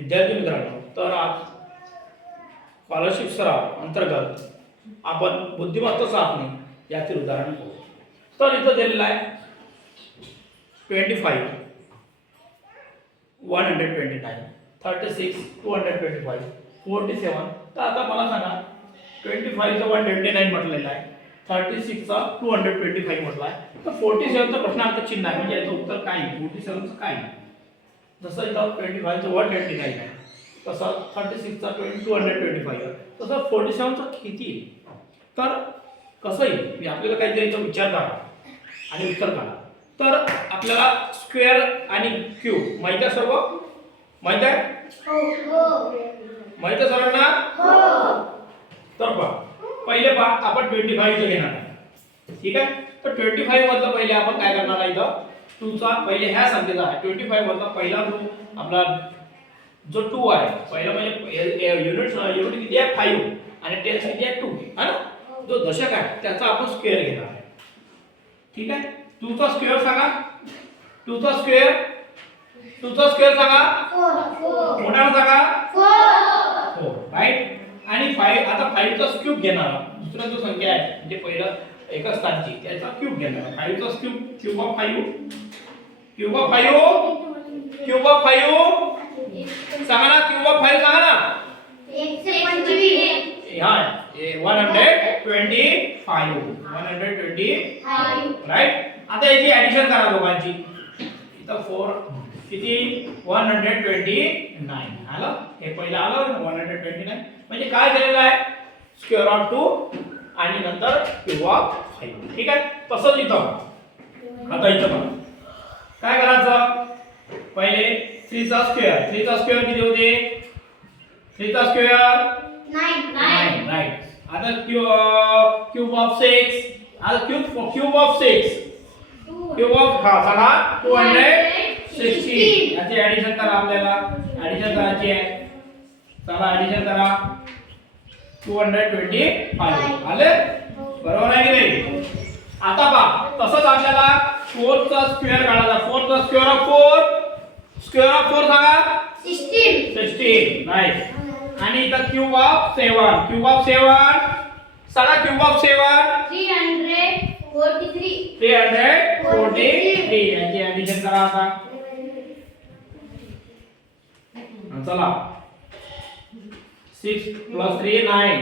विद्यार्थी मित्रांनो तर आज स्कॉलरशिप सराव अंतर्गत आपण बुद्धिमत्ता चाचणी यातील उदाहरण पाहू. तर इथं दिलेलं आहे twenty five one hundred twenty nine thirty six two hundred twenty five forty seven तर आता मला सांगा ट्वेंटी फाईव्हचं वन ट्वेंटी नाईन म्हटलेलं आहे थर्टी सिक्सचा टू हंड्रेड ट्वेंटी फाईव्ह म्हटला आहे. तर फोर्टी सेवनचं प्रश्नार्थ चिन्ह आहे म्हणजे याचं उत्तर काय फोर्टी सेवनचं काय नाही जसं इथं ट्वेंटी फाईव्हचं वन ट्वेंटी नाईन आहे. तसं thirty सिक्सचा twenty two hundred twenty five आहे. तसं फोर्टी सेवनचं किती? तर कसं येईल मी आपल्याला काहीतरी याचा विचार करा. आणि उत्तर काढा तर आपल्याला स्क्वेअर आणि क्यूब माहिती आहे सर्व? माहिती आहे? माहिती आहे सर्वांना? तर पहा. पहिले पहा आपण ट्वेंटी फाईव्हचं घेणार आहे. ठीक आहे? तर ट्वेंटी फाईव्ह मधलं पहिले आपण काय करणार आहे इथं? टूचा पहिले ह्या संख्येचा आहे. ट्वेंटी फाईव्ह मधला पहिला जो आपला जो टू आहे पहिला म्हणजे युनिट युनिट किती आहे? फाईव्ह आणि टेन्स किती आहे? टू है ना? जो दशक आहे त्याचा आपण स्क्वेअर घेणार आहे. ठीक आहे? टूचा स्क्वेअर सांगा. टूचा स्क्वेअर टूचा स्क्वेअर सांगा. मोठा सांगा. हो राईट आणि फाईव्ह आता फाईव्हचा क्यूब घेणार दुसरा जो संख्या आहे म्हणजे पहिलं एका स्थानची त्याचा क्यूब घेणार फाईव्हचा cube cube of five five cube of five सांगा ना ऑफ फाईव्ह सांगा ना. One hundred twenty five one hundred twenty right आता याची ऍडिशन करा दोघांची. इथं फोर किती? वन हंड्रेड ट्वेंटी नाईन आलं? हे पहिलं आलं वन हंड्रेड ट्वेंटी नाईन म्हणजे काय केलेलं आहे? स्क्वेअर ऑफ टू आणि नंतर ऑफ फाईव्ह ठीक आहे? तसंच इथं आता इथं बघा. काय करायचं? पहिले थ्रीचा स्क्वेअर थ्रीचा स्क्वेअर किती होते? थ्रीचा स्क्वेअर नाईन राईट आता क्यू क्यूब ऑफ सिक्स आता cube cube of six cube of हा सांगा टू हंड्रेड सिक्स्टी याची ऍडिशन करा आपल्याला. ऍडिशन करायची आहे. चला ऍडिशन करा. टू हंड्रेड ट्वेंटी फाईव्ह आले? बरोबर आहे की नाही? आता पहा तसंच आपल्याला फोरचा स्क्वेअर काढायचा. फोरचा square of four square of four सांगा. सिक्स्टीन राईट आणि इथं cube of seven cube of seven सांगा cube of seven three hundred forty three यांची ऍडिशन करा आता. चला. Six plus three nine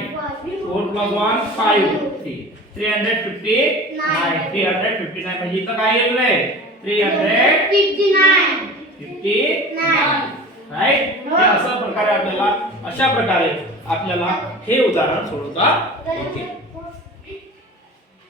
four plus one five three three hundred fifty nine three hundred fifty nine म्हणजे इथं काय येईल रे थ्री हंड्रेड फिफ्टी राईट अशा प्रकारे आपल्याला अशा प्रकारे आपल्याला हे उदाहरण सोडवता येते.